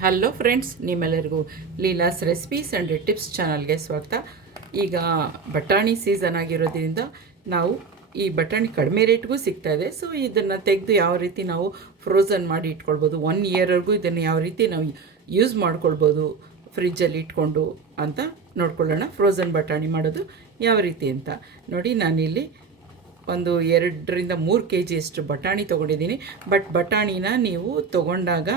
Hello friends, ನಿಮ್ಮೆಲ್ಲರಿಗೂ Leela's recipes and tips ಚಾನಲ್ಗೆ ಸ್ವಾಗತ. ಈಗ ಬಟಾಣಿ ಸೀಸನ್ ಆಗಿರೋದ್ರಿಂದ ನಾವು ಈ ಬಟಾಣಿ ಕಡಿಮೆ ರೇಟ್ಗೂ ಸಿಗ್ತಾಯಿದೆ. ಸೊ ಇದನ್ನು ತೆಗೆದು ಯಾವ ರೀತಿ ನಾವು ಫ್ರೋಝನ್ ಮಾಡಿ ಇಟ್ಕೊಳ್ಬೋದು, 1 ಇಯರ್ವರೆಗೂ ಇದನ್ನು ಯಾವ ರೀತಿ ನಾವು ಯೂಸ್ ಮಾಡ್ಕೊಳ್ಬೋದು ಫ್ರಿಜ್ಜಲ್ಲಿ ಇಟ್ಕೊಂಡು ಅಂತ ನೋಡ್ಕೊಳ್ಳೋಣ. ಫ್ರೋಝನ್ ಬಟಾಣಿ ಮಾಡೋದು ಯಾವ ರೀತಿ ಅಂತ ನೋಡಿ. ನಾನಿಲ್ಲಿ ಒಂದು 2-3 kg ಬಟಾಣಿ ತೊಗೊಂಡಿದ್ದೀನಿ. ಬಟ್ ಬಟಾಣಿನ ನೀವು ತೊಗೊಂಡಾಗ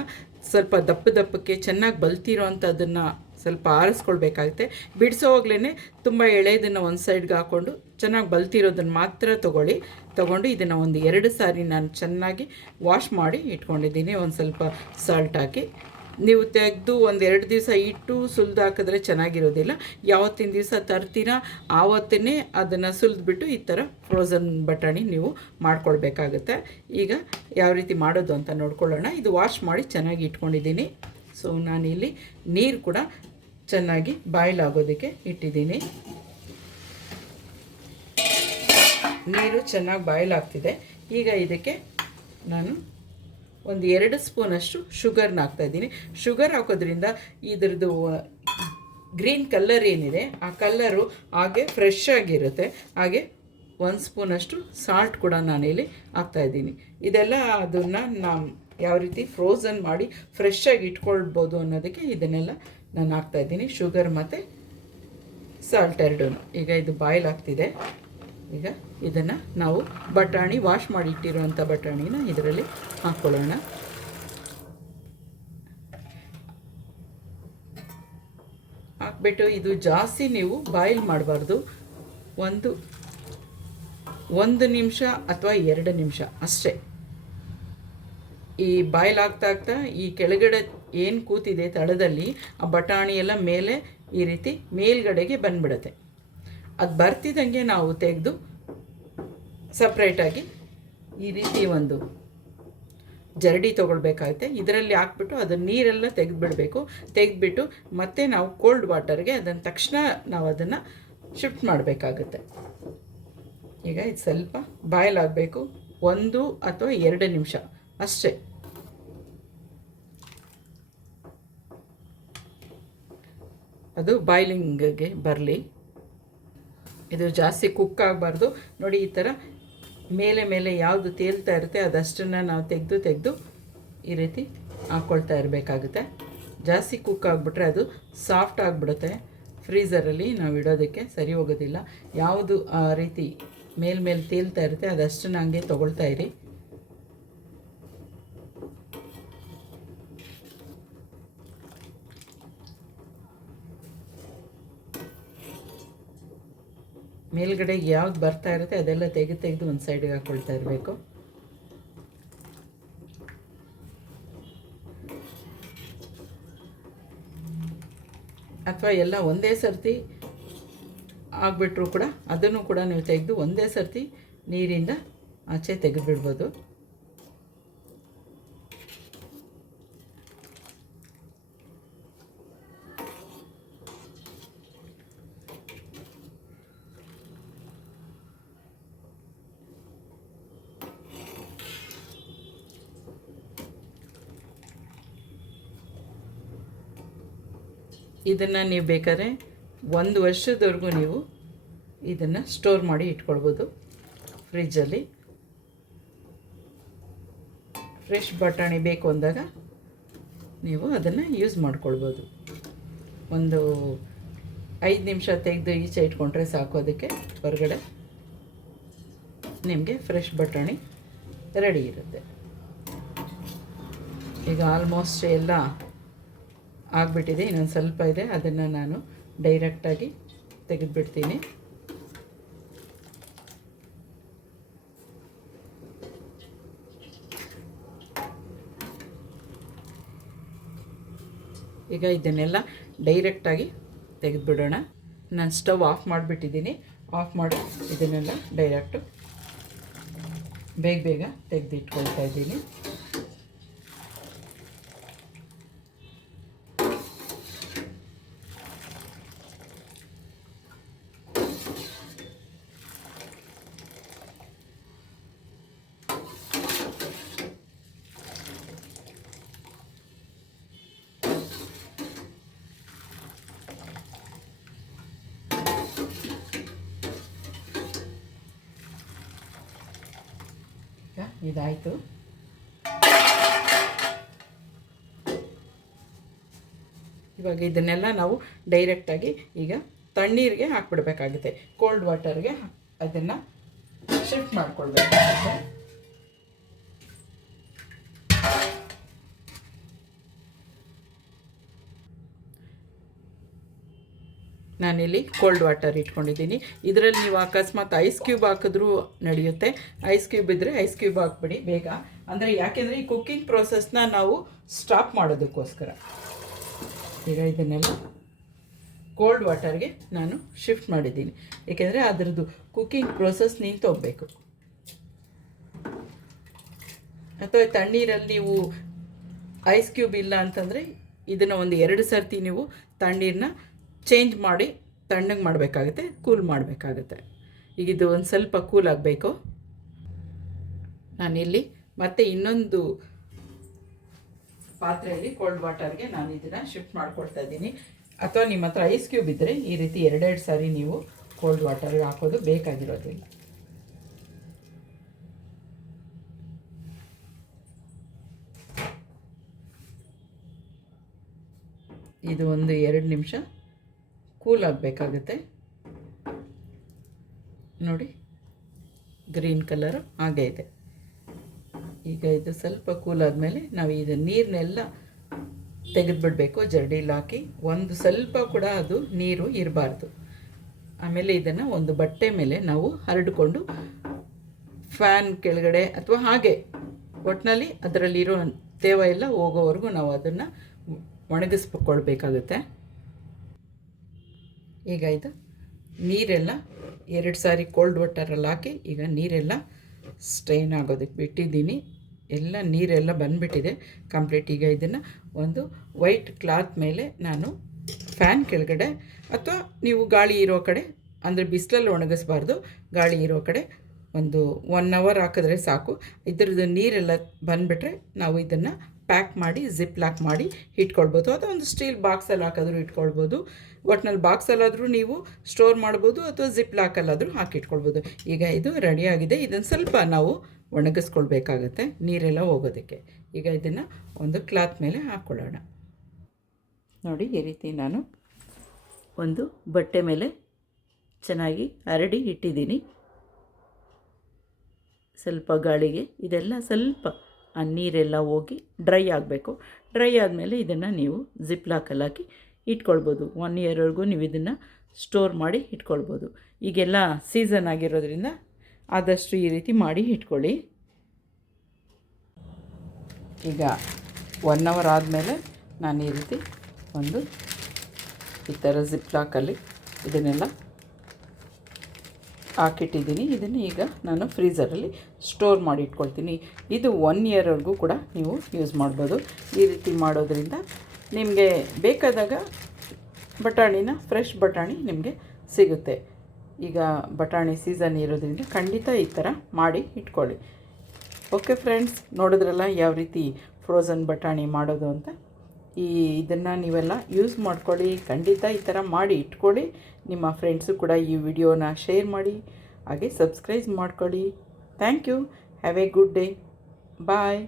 ಸ್ವಲ್ಪ ದಪ್ಪಕ್ಕೆ ಚೆನ್ನಾಗಿ ಬಲ್ತಿರೋ ಅಂಥದ್ದನ್ನು ಸ್ವಲ್ಪ ಆರಿಸ್ಕೊಳ್ಬೇಕಾಗುತ್ತೆ. ಬಿಡಿಸೋವಾಗ್ಲೇ ತುಂಬ ಎಳೆದನ್ನು ಒಂದು ಸೈಡ್ಗೆ ಹಾಕ್ಕೊಂಡು ಚೆನ್ನಾಗಿ ಬಲ್ತಿರೋದನ್ನು ಮಾತ್ರ ತೊಗೊಂಡು ಇದನ್ನು ಒಂದು 2 ಸಾರಿ ನಾನು ಚೆನ್ನಾಗಿ ವಾಶ್ ಮಾಡಿ ಇಟ್ಕೊಂಡಿದ್ದೀನಿ. ಒಂದು ಸ್ವಲ್ಪ ಸಾಲ್ಟ್ ಹಾಕಿ ನೀವು ತೆಗೆದು 1-2 ದಿವಸ ಇಟ್ಟು ಸುಲಿದು ಹಾಕಿದ್ರೆ ಚೆನ್ನಾಗಿರೋದಿಲ್ಲ. ಯಾವತ್ತಿನ ದಿವಸ ತರ್ತೀರ ಆವತ್ತೇ ಅದನ್ನು ಸುಲಿದ್ಬಿಟ್ಟು ಈ ಥರ ಫ್ರೋಝನ್ ಬಟಾಣಿ ನೀವು ಮಾಡ್ಕೊಳ್ಬೇಕಾಗುತ್ತೆ. ಈಗ ಯಾವ ರೀತಿ ಮಾಡೋದು ಅಂತ ನೋಡ್ಕೊಳ್ಳೋಣ. ಇದು ವಾಶ್ ಮಾಡಿ ಚೆನ್ನಾಗಿ ಇಟ್ಕೊಂಡಿದ್ದೀನಿ. ಸೊ ನಾನಿಲ್ಲಿ ನೀರು ಕೂಡ ಚೆನ್ನಾಗಿ ಬಾಯ್ಲ್ ಆಗೋದಕ್ಕೆ ಇಟ್ಟಿದ್ದೀನಿ. ನೀರು ಚೆನ್ನಾಗಿ ಬಾಯ್ಲ್ ಆಗ್ತಿದೆ. ಈಗ ಇದಕ್ಕೆ ನಾನು ಒಂದು 2 ಸ್ಪೂನಷ್ಟು ಶುಗರ್ನ ಹಾಕ್ತಾಯಿದ್ದೀನಿ. ಶುಗರ್ ಹಾಕೋದ್ರಿಂದ ಇದರದ್ದು ಗ್ರೀನ್ ಕಲ್ಲರ್ ಏನಿದೆ ಆ ಕಲ್ಲರು ಹಾಗೆ ಫ್ರೆಶ್ ಆಗಿರುತ್ತೆ. ಹಾಗೆ 1 ಸ್ಪೂನಷ್ಟು ಸಾಲ್ಟ್ ಕೂಡ ನಾನಿಲ್ಲಿ ಹಾಕ್ತಾಯಿದ್ದೀನಿ. ಇದೆಲ್ಲ ಅದನ್ನು ನಾವು ಯಾವ ರೀತಿ ಫ್ರೋಝನ್ ಮಾಡಿ ಫ್ರೆಶ್ಶಾಗಿ ಇಟ್ಕೊಳ್ಬೋದು ಅನ್ನೋದಕ್ಕೆ ಇದನ್ನೆಲ್ಲ ನಾನು ಹಾಕ್ತಾಯಿದ್ದೀನಿ, ಶುಗರ್ ಮತ್ತು ಸಾಲ್ಟ್ ಎರಡೂ. ಈಗ ಇದು ಬಾಯ್ಲ್ ಆಗ್ತಿದೆ. ಈಗ ಇದನ್ನು ನಾವು ಬಟಾಣಿ ವಾಶ್ ಮಾಡಿ ಇಟ್ಟಿರುವಂಥ ಬಟಾಣಿನ ಇದರಲ್ಲಿ ಹಾಕ್ಕೊಳ್ಳೋಣ. ಹಾಕ್ಬಿಟ್ಟು ಇದು ಜಾಸ್ತಿ ನೀವು ಬಾಯ್ಲ್ ಮಾಡಬಾರ್ದು. ಒಂದು ನಿಮಿಷ ಅಥವಾ 2 ನಿಮಿಷ ಅಷ್ಟೇ. ಈ ಬಾಯ್ಲ್ ಆಗ್ತಾ ಈ ಕೆಳಗಡೆ ಏನು ಕೂತಿದೆ ತಳದಲ್ಲಿ ಆ ಬಟಾಣಿ ಎಲ್ಲ ಮೇಲೆ ಈ ರೀತಿ ಮೇಲ್ಗಡೆಗೆ ಬಂದ್ಬಿಡುತ್ತೆ. ಅದು ಬರ್ತಿದ್ದಂಗೆ ನಾವು ತೆಗೆದು ಸಪ್ರೇಟಾಗಿ ಈ ರೀತಿ ಒಂದು ಜರಡಿ ತೊಗೊಳ್ಬೇಕಾಗುತ್ತೆ. ಇದರಲ್ಲಿ ಹಾಕ್ಬಿಟ್ಟು ಅದನ್ನು ನೀರೆಲ್ಲ ತೆಗೆದುಬಿಟ್ಟು ಮತ್ತೆ ನಾವು ಕೋಲ್ಡ್ ವಾಟರ್ಗೆ ಅದನ್ನು ತಕ್ಷಣ ನಾವು ಅದನ್ನು ಶಿಫ್ಟ್ ಮಾಡಬೇಕಾಗುತ್ತೆ. ಈಗ ಇದು ಸ್ವಲ್ಪ ಬಾಯ್ಲ್ ಆಗಬೇಕು, 1 ಅಥವಾ 2 ನಿಮಿಷ ಅಷ್ಟೇ. ಅದು ಬಾಯ್ಲಿಂಗ್ಗೆ ಬರಲಿ. ಇದು ಜಾಸ್ತಿ ಕುಕ್ ಆಗಬಾರ್ದು. ನೋಡಿ, ಈ ಥರ ಮೇಲೆ ಯಾವುದು ತೇಲ್ತಾ ಇರುತ್ತೆ ಅದಷ್ಟನ್ನು ನಾವು ತೆಗೆದು ಈ ರೀತಿ ಹಾಕ್ಕೊಳ್ತಾ ಇರಬೇಕಾಗುತ್ತೆ. ಜಾಸ್ತಿ ಕುಕ್ ಆಗಿಬಿಟ್ರೆ ಅದು ಸಾಫ್ಟ್ ಆಗಿಬಿಡುತ್ತೆ. ಫ್ರೀಝರಲ್ಲಿ ನಾವು ಇಡೋದಕ್ಕೆ ಸರಿ ಹೋಗೋದಿಲ್ಲ. ಯಾವುದು ಆ ರೀತಿ ಮೇಲೆ ತೇಲ್ತಾ ಇರುತ್ತೆ ಅದಷ್ಟನ್ನು ಹಂಗೆ ತೊಗೊಳ್ತಾ ಇರಿ. ಮೇಲ್ಗಡೆ ಯಾವ್ದು ಬರ್ತಾ ಇರುತ್ತೆ ಅದೆಲ್ಲ ತೆಗೆದು ಒಂದು ಸೈಡಿಗೆ ಹಾಕ್ಕೊಳ್ತಾ ಇರಬೇಕು. ಅಥವಾ ಎಲ್ಲ ಒಂದೇ ಸರ್ತಿ ಆಗಿಬಿಟ್ರೂ ಕೂಡ ಅದನ್ನು ಕೂಡ ನೀವು ತೆಗೆದು ಒಂದೇ ಸರ್ತಿ ನೀರಿಂದ ಆಚೆ ತೆಗೆದುಬಿಡ್ಬೋದು. ಇದನ್ನು ನೀವು ಬೇಕಾದ್ರೆ 1 ವರ್ಷದವರೆಗೂ ನೀವು ಇದನ್ನು ಸ್ಟೋರ್ ಮಾಡಿ ಇಟ್ಕೊಳ್ಬೋದು ಫ್ರಿಜ್ಜಲ್ಲಿ. ಫ್ರೆಶ್ ಬಟಾಣಿ ಬೇಕು ಅಂದಾಗ ನೀವು ಅದನ್ನು ಯೂಸ್ ಮಾಡ್ಕೊಳ್ಬೋದು. ಒಂದು 5 ನಿಮಿಷ ತೆಗೆದು ಈಚೆ ಇಟ್ಕೊಂಡ್ರೆ ಸಾಕು. ಅದಕ್ಕೆ ಹೊರಗಡೆ ನಿಮಗೆ ಫ್ರೆಶ್ ಬಟಾಣಿ ರೆಡಿ ಇರುತ್ತೆ. ಈಗ ಆಲ್ಮೋಸ್ಟ್ ಎಲ್ಲ ಆಗಿಬಿಟ್ಟಿದೆ. ಇನ್ನೊಂದು ಸ್ವಲ್ಪ ಇದೆ, ಅದನ್ನು ನಾನು ಡೈರೆಕ್ಟಾಗಿ ತೆಗೆದುಬಿಡ್ತೀನಿ. ಈಗ ಇದನ್ನೆಲ್ಲ ಡೈರೆಕ್ಟಾಗಿ ತೆಗೆದುಬಿಡೋಣ. ನಾನು ಸ್ಟವ್ ಆಫ್ ಮಾಡಿಬಿಟ್ಟಿದ್ದೀನಿ. ಆಫ್ ಮಾಡಿ ಇದನ್ನೆಲ್ಲ ಡೈರೆಕ್ಟು ಬೇಗ ತೆಗೆದು ಇಟ್ಕೊಳ್ತಾ ಇದ್ದೀನಿ. ಇದಾಯಿತು. ಇವಾಗ ಇದನ್ನೆಲ್ಲ ನಾವು ಡೈರೆಕ್ಟಾಗಿ ಈಗ ತಣ್ಣೀರಿಗೆ ಹಾಕ್ಬಿಡ್ಬೇಕಾಗುತ್ತೆ. ಕೋಲ್ಡ್ ವಾಟರ್ಗೆ ಅದನ್ನು ಶಿಫ್ಟ್ ಮಾಡ್ಕೊಳ್ಬೇಕಾಗುತ್ತೆ. ನಾನಿಲ್ಲಿ ಕೋಲ್ಡ್ ವಾಟರ್ ಇಟ್ಕೊಂಡಿದ್ದೀನಿ. ಇದರಲ್ಲಿ ನೀವು ಅಕಸ್ಮಾತ್ ಐಸ್ ಕ್ಯೂಬ್ ಹಾಕಿದ್ರೂ ನಡೆಯುತ್ತೆ. ಐಸ್ ಕ್ಯೂಬ್ ಇದ್ದರೆ ಐಸ್ ಕ್ಯೂಬ್ ಹಾಕ್ಬಿಡಿ ಬೇಗ. ಅಂದರೆ ಯಾಕೆಂದರೆ ಈ ಕುಕ್ಕಿಂಗ್ ಪ್ರೋಸೆಸ್ನ ನಾವು ಸ್ಟಾಪ್ ಮಾಡೋದಕ್ಕೋಸ್ಕರ. ಈಗ ಇದನ್ನೆಲ್ಲ ಕೋಲ್ಡ್ ವಾಟರ್ಗೆ ನಾನು ಶಿಫ್ಟ್ ಮಾಡಿದ್ದೀನಿ, ಏಕೆಂದರೆ ಅದರದ್ದು ಕುಕ್ಕಿಂಗ್ ಪ್ರೋಸೆಸ್ ನಿಂತೋಗಬೇಕು. ಅಥವಾ ತಣ್ಣೀರಲ್ಲಿ ನೀವು ಐಸ್ ಕ್ಯೂಬ್ ಇಲ್ಲ ಅಂತಂದರೆ ಇದನ್ನು ಒಂದು 2 ಸರ್ತಿ ನೀವು ತಣ್ಣೀರನ್ನ ಚೇಂಜ್ ಮಾಡಿ ತಣ್ಣಗೆ ಮಾಡಬೇಕಾಗುತ್ತೆ, ಕೂಲ್ ಮಾಡಬೇಕಾಗುತ್ತೆ. ಈಗ ಇದು ಒಂದು ಸ್ವಲ್ಪ ಕೂಲ್ ಆಗಬೇಕು. ನಾನಿಲ್ಲಿ ಮತ್ತೆ ಇನ್ನೊಂದು ಪಾತ್ರೆಯಲ್ಲಿ ಕೋಲ್ಡ್ ವಾಟರ್ಗೆ ನಾನು ಇದನ್ನು ಶಿಫ್ಟ್ ಮಾಡ್ಕೊಳ್ತಾ ಇದ್ದೀನಿ. ಅಥವಾ ನಿಮ್ಮ ಹತ್ರ ಐಸ್ ಕ್ಯೂಬ್ ಇದ್ದರೆ ಈ ರೀತಿ 2 ಸಾರಿ ನೀವು ಕೋಲ್ಡ್ ವಾಟರ್ಗೆ ಹಾಕೋದು ಬೇಕಾಗಿರೋದಿಲ್ಲ. ಇದು ಒಂದು 2 ನಿಮಿಷ ಕೂಲ್ ಆಗಬೇಕಾಗುತ್ತೆ. ನೋಡಿ, ಗ್ರೀನ್ ಕಲರು ಹಾಗೇ ಇದೆ. ಈಗ ಇದು ಸ್ವಲ್ಪ ಕೂಲ್ ಆದಮೇಲೆ ನಾವು ಇದು ನೀರನ್ನೆಲ್ಲ ತೆಗೆದುಬಿಡಬೇಕು. ಜರಡಿಲಿ ಹಾಕಿ ಒಂದು ಸ್ವಲ್ಪ ಕೂಡ ಅದು ನೀರು ಇರಬಾರ್ದು. ಆಮೇಲೆ ಇದನ್ನು ಒಂದು ಬಟ್ಟೆ ಮೇಲೆ ನಾವು ಹರಡಿಕೊಂಡು ಫ್ಯಾನ್ ಕೆಳಗಡೆ ಅಥವಾ ಹಾಗೆ ಒಟ್ಟಿನಲ್ಲಿ ಅದರಲ್ಲಿರೋ ತೇವ ಎಲ್ಲ ಹೋಗೋವರೆಗೂ ನಾವು ಅದನ್ನು ಒಣಗಿಸ್ಕೊಳ್ಬೇಕಾಗುತ್ತೆ. ಈಗ ಇದು ನೀರೆಲ್ಲ 2 ಸಾರಿ ಕೋಲ್ಡ್ ವಾಟರಲ್ಲಿ ಹಾಕಿ ಈಗ ನೀರೆಲ್ಲ ಸ್ಟ್ರೈನ್ ಆಗೋದಕ್ಕೆ ಬಿಟ್ಟಿದ್ದೀನಿ. ಎಲ್ಲ ನೀರೆಲ್ಲ ಬಂದುಬಿಟ್ಟಿದೆ ಕಂಪ್ಲೀಟ್. ಈಗ ಇದನ್ನು ಒಂದು ವೈಟ್ ಕ್ಲಾತ್ ಮೇಲೆ ನಾನು ಫ್ಯಾನ್ ಕೆಳಗಡೆ ಅಥವಾ ನೀವು ಗಾಳಿ ಇರೋ ಕಡೆ, ಅಂದರೆ ಬಿಸಿಲಲ್ಲಿ ಒಣಗಿಸ್ಬಾರ್ದು, ಗಾಳಿ ಇರೋ ಕಡೆ ಒಂದು 1 ಅವರ್ ಹಾಕಿದ್ರೆ ಸಾಕು. ಇದರದ್ದು ನೀರೆಲ್ಲ ಬಂದುಬಿಟ್ರೆ ನಾವು ಇದನ್ನು ಪ್ಯಾಕ್ ಮಾಡಿ ಜಿಪ್ ಲಾಕ್ ಮಾಡಿ ಇಟ್ಕೊಳ್ಬೋದು. ಅಥವಾ ಒಂದು ಸ್ಟೀಲ್ ಬಾಕ್ಸಲ್ಲಿ ಹಾಕಿದ್ರೂ ಇಟ್ಕೊಳ್ಬೋದು. ಒಟ್ಟಿನಲ್ಲಿ ಬಾಕ್ಸಲ್ಲಾದರೂ ನೀವು ಸ್ಟೋರ್ ಮಾಡ್ಬೋದು ಅಥವಾ ಜಿಪ್ ಲಾಕಲ್ಲಾದರೂ ಹಾಕಿಟ್ಕೊಳ್ಬೋದು. ಈಗ ಇದು ರೆಡಿಯಾಗಿದೆ. ಇದನ್ನು ಸ್ವಲ್ಪ ನಾವು ಒಣಗಿಸ್ಕೊಳ್ಬೇಕಾಗತ್ತೆ ನೀರೆಲ್ಲ ಹೋಗೋದಕ್ಕೆ. ಈಗ ಇದನ್ನು ಒಂದು ಕ್ಲಾತ್ ಮೇಲೆ ಹಾಕ್ಕೊಳ್ಳೋಣ. ನೋಡಿ, ಈ ರೀತಿ ನಾನು ಒಂದು ಬಟ್ಟೆ ಮೇಲೆ ಚೆನ್ನಾಗಿ ಹರಡಿ ಇಟ್ಟಿದ್ದೀನಿ. ಸ್ವಲ್ಪ ಗಾಳಿಗೆ ಇದೆಲ್ಲ ಸ್ವಲ್ಪ ಆ ನೀರೆಲ್ಲ ಹೋಗಿ ಡ್ರೈ ಆಗಬೇಕು. ಡ್ರೈ ಆದಮೇಲೆ ಇದನ್ನು ನೀವು ಜಿಪ್ ಲಾಕಲ್ಲಿ ಹಾಕಿ ಇಟ್ಕೊಳ್ಬೋದು. 1 ಇಯರ್ವರೆಗೂ ನೀವು ಇದನ್ನು ಸ್ಟೋರ್ ಮಾಡಿ ಇಟ್ಕೊಳ್ಬೋದು. ಈಗೆಲ್ಲ ಸೀಸನ್ ಆಗಿರೋದ್ರಿಂದ ಆದಷ್ಟು ಈ ರೀತಿ ಮಾಡಿ ಇಟ್ಕೊಳ್ಳಿ. ಈಗ 1 ಅವರ್ ಆದಮೇಲೆ ನಾನು ಈ ರೀತಿ ಒಂದು ಈ ಥರ ಜಿಪ್ ಲಾಕಲ್ಲಿ ಇದನ್ನೆಲ್ಲ ಹಾಕಿಟ್ಟಿದ್ದೀನಿ. ಇದನ್ನು ಈಗ ನಾನು ಫ್ರೀಝರಲ್ಲಿ ಸ್ಟೋರ್ ಮಾಡಿ ಇಟ್ಕೊಳ್ತೀನಿ. ಇದು 1 ಇಯರ್ವರೆಗೂ ಕೂಡ ನೀವು ಯೂಸ್ ಮಾಡ್ಬೋದು. ಈ ರೀತಿ ಮಾಡೋದ್ರಿಂದ ನಿಮಗೆ ಬೇಕಾದಾಗ ಬಟಾಣಿನ ಫ್ರೆಶ್ ಬಟಾಣಿ ನಿಮಗೆ ಸಿಗುತ್ತೆ. ಈಗ ಬಟಾಣಿ ಸೀಸನ್ ಇರೋದ್ರಿಂದ ಖಂಡಿತ ಈ ಥರ ಮಾಡಿ ಇಟ್ಕೊಳ್ಳಿ. ಓಕೆ ಫ್ರೆಂಡ್ಸ್, ನೋಡಿದ್ರಲ್ಲ ಯಾವ ರೀತಿ ಫ್ರೋಝನ್ ಬಟಾಣಿ ಮಾಡೋದು ಅಂತ. ಇದನ್ನು ನೀವೆಲ್ಲ ಯೂಸ್ ಮಾಡ್ಕೊಳ್ಳಿ. ಖಂಡಿತ ಈ ಥರ ಮಾಡಿ ಇಟ್ಕೊಳ್ಳಿ. ನಿಮ್ಮ ಫ್ರೆಂಡ್ಸು ಕೂಡ ಈ ವಿಡಿಯೋನ ಶೇರ್ ಮಾಡಿ, ಹಾಗೆ ಸಬ್ಸ್ಕ್ರೈಬ್ ಮಾಡ್ಕೊಳ್ಳಿ. Thank you. Have a good day. Bye.